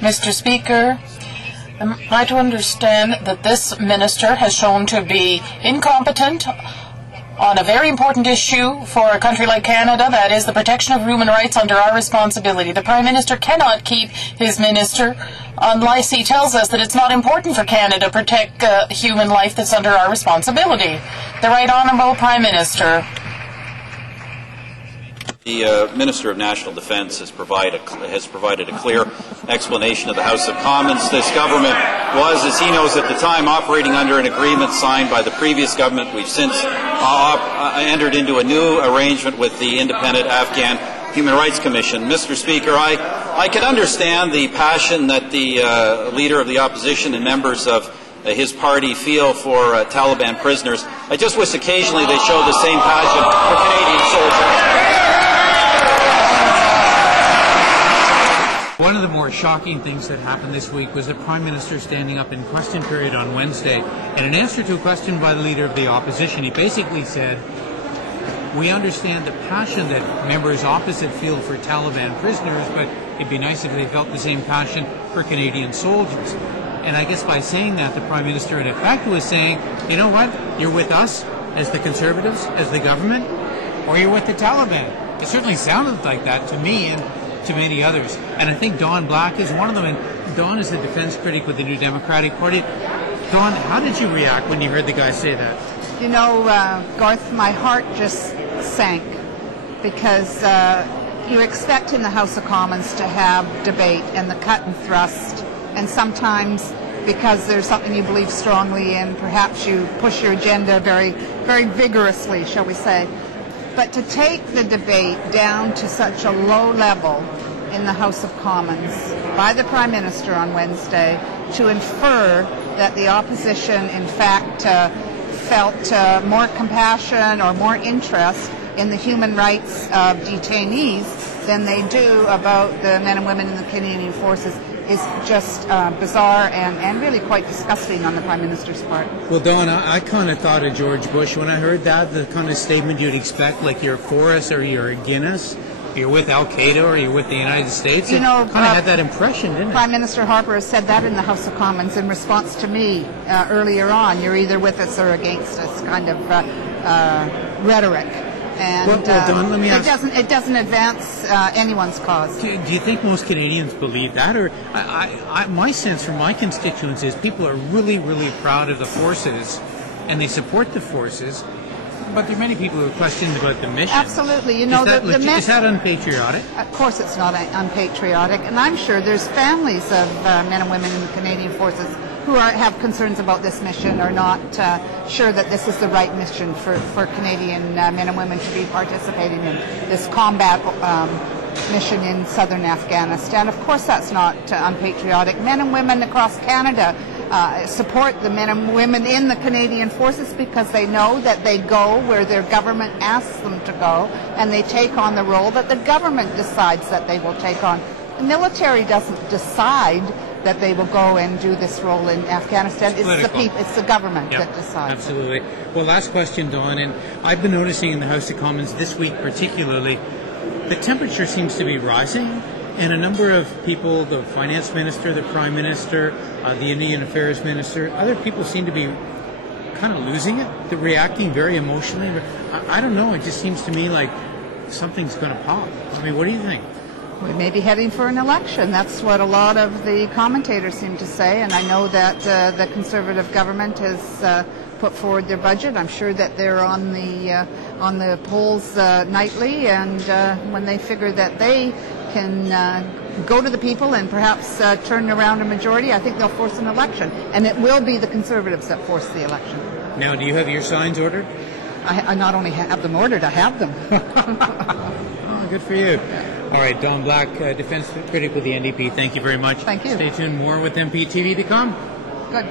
Mr. Speaker, am I to understand that this minister has shown to be incompetent on a very important issue for a country like Canada, that is the protection of human rights under our responsibility? The Prime Minister cannot keep his minister unless he tells us that it's not important for Canada to protect human life that's under our responsibility. The Right Honourable Prime Minister. The Minister of National Defence has provided a clear explanation of the House of Commons. This government was, as he knows at the time, operating under an agreement signed by the previous government. We've since entered into a new arrangement with the Independent Afghan Human Rights Commission. Mr. Speaker, I can understand the passion that the Leader of the Opposition and members of his party feel for Taliban prisoners. I just wish occasionally they show the same passion for Canadian soldiers. One of the more shocking things that happened this week was the Prime Minister standing up in question period on Wednesday, and in answer to a question by the Leader of the Opposition, he basically said, "We understand the passion that members opposite feel for Taliban prisoners, but it'd be nice if they felt the same passion for Canadian soldiers." And I guess by saying that, the Prime Minister in effect was saying, you know what, you're with us as the Conservatives, as the government, or you're with the Taliban. It certainly sounded like that to me and to many others. And I think Don Black is one of them. And Don is the defense critic with the New Democratic Party. Don, how did you react when you heard the guy say that? You know, Garth, my heart just sank because you expect in the House of Commons to have debate and the cut and thrust, and sometimes because there's something you believe strongly in, perhaps you push your agenda very, very vigorously, shall we say. But to take the debate down to such a low level in the House of Commons by the Prime Minister on Wednesday, to infer that the opposition in fact felt more compassion or more interest in the human rights of detainees than they do about the men and women in the Canadian Forces is just bizarre and really quite disgusting on the Prime Minister's part. Well, Don, I kind of thought of George Bush when I heard that, the kind of statement you'd expect, like you're for us or you're against us, you're with Al-Qaeda or you're with the United States. You know, kind of had that impression, didn't it? Prime Minister Harper has said that in the House of Commons in response to me earlier on. You're either with us or against us, kind of rhetoric. And well, Don, let me ask, it doesn't advance anyone's cause. Do you think most Canadians believe that? Or my sense from my constituents is people are really, really proud of the forces and they support the forces, but there are many people who are questioning about the mission. Absolutely. You know, is that unpatriotic? Of course it's not unpatriotic, and I'm sure there's families of men and women in the Canadian Forces who have concerns about this mission, or not sure that this is the right mission for Canadian men and women to be participating in this combat mission in southern Afghanistan. Of course that's not unpatriotic. Men and women across Canada support the men and women in the Canadian Forces because they know that they go where their government asks them to go, and they take on the role that the government decides that they will take on. The military doesn't decide that they will go and do this role in Afghanistan. It's the people, it's the government that decides. Absolutely. Well, last question, Dawn, and I've been noticing in the House of Commons this week particularly, the temperature seems to be rising, and a number of people, the Finance Minister, the Prime Minister, the Indian Affairs Minister, other people seem to be kind of losing it. They're reacting very emotionally. I don't know, it just seems to me like something's going to pop. I mean, what do you think? We may be heading for an election. That's what a lot of the commentators seem to say, and I know that the Conservative government has put forward their budget. I'm sure that they're on the polls nightly, and when they figure that they can go to the people and perhaps turn around a majority, I think they'll force an election, and it will be the Conservatives that force the election. Now, do you have your signs ordered? I not only have them ordered, I have them. Oh, good for you. All right, Don Black, defense critic with the NDP. Thank you very much. Thank you. Stay tuned. More with MPTV to come. Good.